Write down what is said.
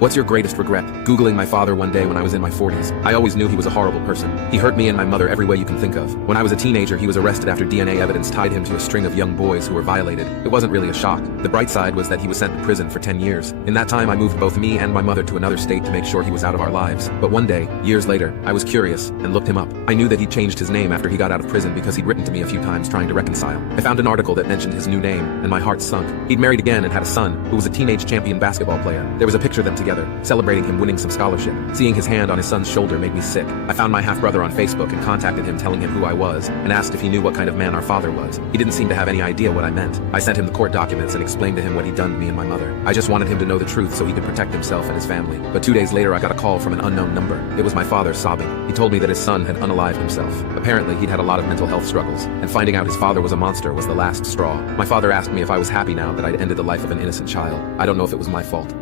What's your greatest regret? Googling my father one day when I was in my 40s. I always knew he was a horrible person. He hurt me and my mother every way you can think of. When I was a teenager, he was arrested after DNA evidence tied him to a string of young boys who were violated. It wasn't really a shock. The bright side was that he was sent to prison for 10 years. In that time, I moved both me and my mother to another state to make sure he was out of our lives. But one day, years later, I was curious and looked him up. I knew that he'd changed his name after he got out of prison because he'd written to me a few times trying to reconcile. I found an article that mentioned his new name, and my heart sunk. He'd married again and had a son, who was a teenage champion basketball player. There was a picture of them together, celebrating him winning some scholarship. Seeing his hand on his son's shoulder made me sick. I found my half-brother on Facebook and contacted him telling him who I was, and asked if he knew what kind of man our father was. He didn't seem to have any idea what I meant. I sent him the court documents and explained to him what he'd done to me and my mother. I just wanted him to know the truth so he could protect himself and his family. But 2 days later I got a call from an unknown number. It was my father sobbing. He told me that his son had unalived himself. Apparently he'd had a lot of mental health struggles, and finding out his father was a monster was the last straw. My father asked me if I was happy now that I'd ended the life of an innocent child. I don't know if it was my fault,